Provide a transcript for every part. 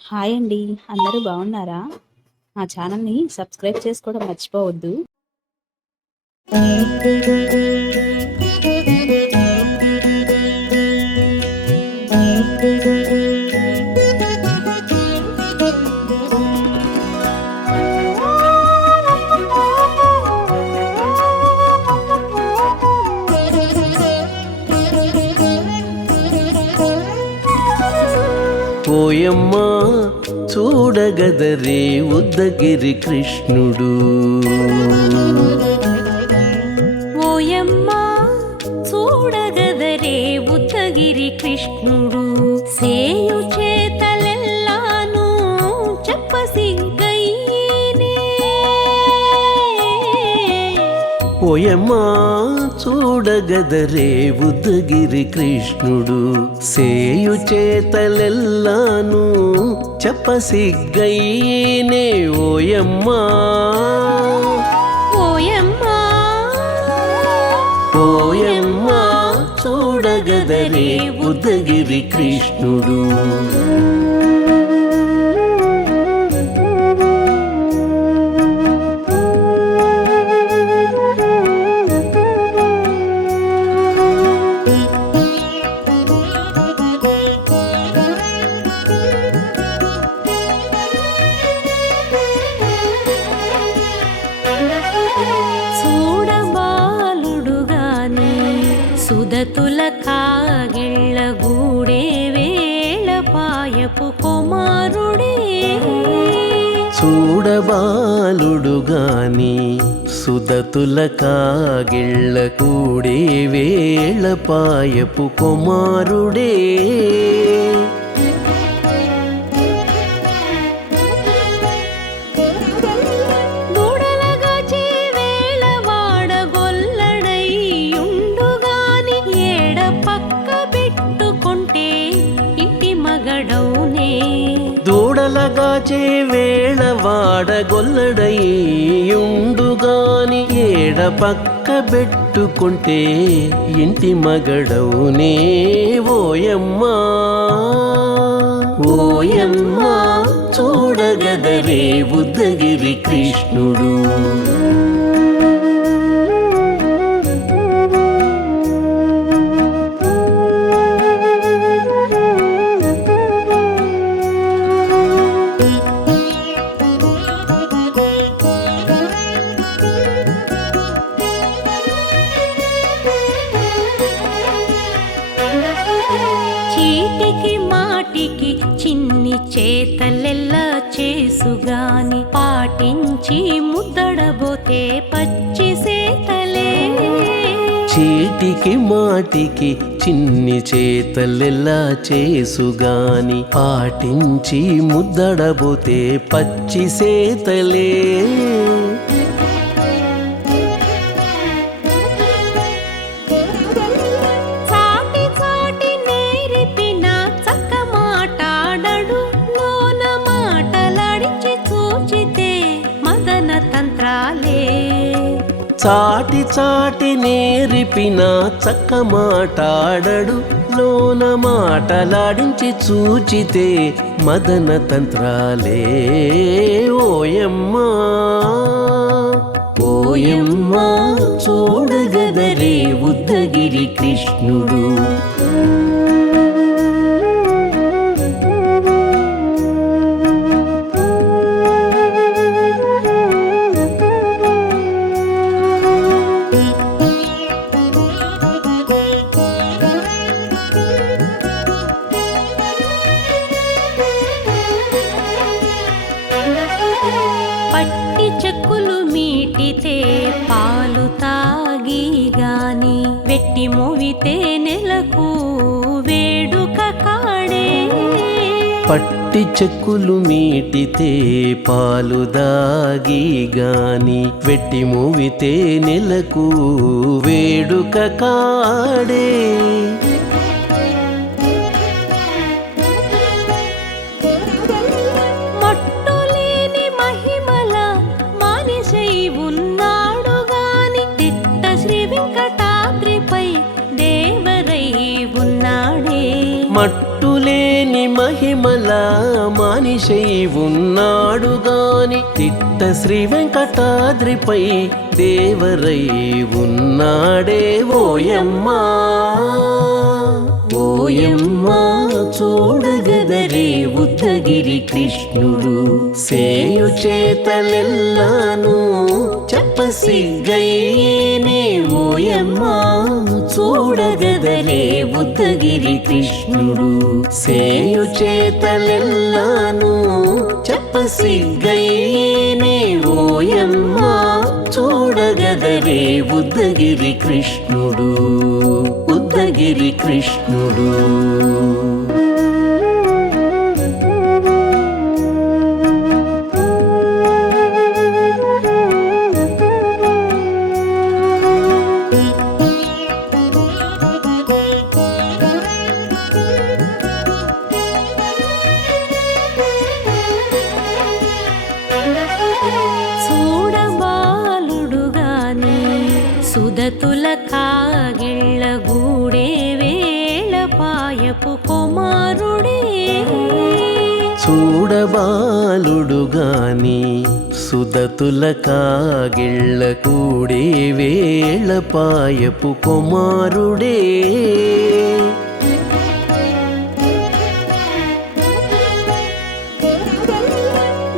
Hi అండి. అందరూ బాగున్నారా? మా ఛానల్‌ని సబ్స్క్రైబ్ చేసుకోవడం మర్చిపోవద్దు. ఓయమ్మా చూడగదరే ఉద్దగిరి కృష్ణుడు. ఓయమ్మా చూడగదరే ఉద్దగిరి కృష్ణుడు. సేయు చేతలెల్లాను చెప్పసిగ్గైనే. ఓయమ్మా చూడగదరే ఉద్దగిరి కృష్ణుడు. సేయు చేతలెల్లాను చెప్పసిగ్గైనే. ఓయమ్మా ఓయమ్మా ఓయమ్మా చూడగదరే ఉద్దగిరి కృష్ణుడు. చూడబాలుడుగాని సుదతుల కాగిళ్ళ గూడే వేళ పాయపు కుమారుడే. చూడబాలుడుగాని సుదతుల కాగిళ్ళ కూడే వేళ పాయపు కుమారుడే. దూడలగాచి వేళ వాడగొల్లడైయుండుగాని ఏడ పక్క పెట్టుకుంటే ఇంటి మగడౌనే. దూడలగాచే వేళ వాడగొల్లడయ్యుండుగాని ఏడ పక్క పెట్టుకుంటే ఇంటి మగడవునే. ఓయమ్మా ఓయమ్మా చూడగదరే ఉద్దగిరి కృష్ణుడు. చీటికి మాటికి చిన్ని చేతలెల్లా చేసుగాని పాటించి ముద్దడబోతే పచ్చి సేతలే. చీటికి మాటికి చిన్ని చేతలెల్లా చేసుగాని పాటించి ముద్దడబోతే పచ్చి సేతలే. చాటి చాటి నేర్పిన చక్క మాటాడడు లోన మాటలాడించి చూచితే మదన తంత్రాలే. చాటి చాటి నేర్పిన చక్క మాటాడడు లోన మాటలాడించి చూచితే మదన తంత్రాలే. ఓయమ్మా ఓయమ్మా చూడగదరే ఉద్దగిరి కృష్ణుడు. పట్టి చెక్కులు మీటితే పాలు తాగి గాని వెట్టి మోవితే నెలకు వేడుక కాడే. పట్టి చెక్కులు మీటితే పాలు దాగి గాని వెట్టి మూవితే నెలకు వేడుక కాడే. మట్టులేని మహిమల మానిషై ఉన్నాడు గాని తిట్ట శ్రీ వెంకటాద్రిపై దేవరై ఉన్నాడే. మట్టులేని మహిమల నెల మనిషై ఉన్నాడు గాని తిట్ట శ్రీ వెంకటాద్రిపై దేవరై ఉన్నాడే ఓయమ్మా ఓయమ్మా చూడగదరే ఉద్దగిరి కృష్ణుడు సేయు చేతలెల్లాను చెప్పసిగ్గయ్యేనే ఓయమ్మా చూడగదరే ఉద్దగిరి కృష్ణుడు సేయు చేతలెల్లాను చెప్పసిగ్గయ్యేనే ఓయమ్మా చూడగదరే ఉద్దగిరి కృష్ణుడు ఉద్దగిరి కృష్ణుడు చూడబాలుడుగాని సుదతుల కాగిళ్ళ గూడే వేళపాయపు కుమారుడే చూడబాలుడు గాని సుదతుల కాగిళ్ళ కూడే వేళపాయపు కుమారుడే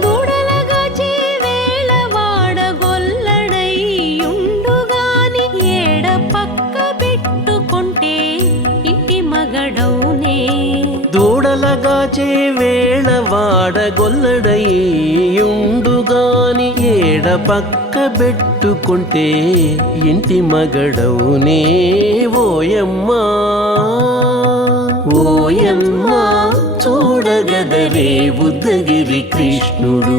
దూడలగాచే వేళవాడ గొల్లడయ్యుండుగాని ఏడ పక్క పెట్టుకుంటే ఇంటి మగడౌనే దూడలగాచే వేళ వాడగొల్లడయ్యుండుగాని ఏడ పక్క పెట్టుకుంటే ఇంటి మగడవునే ఓయమ్మా ఓయమ్మా చూడగదరే ఉద్దగిరి కృష్ణుడు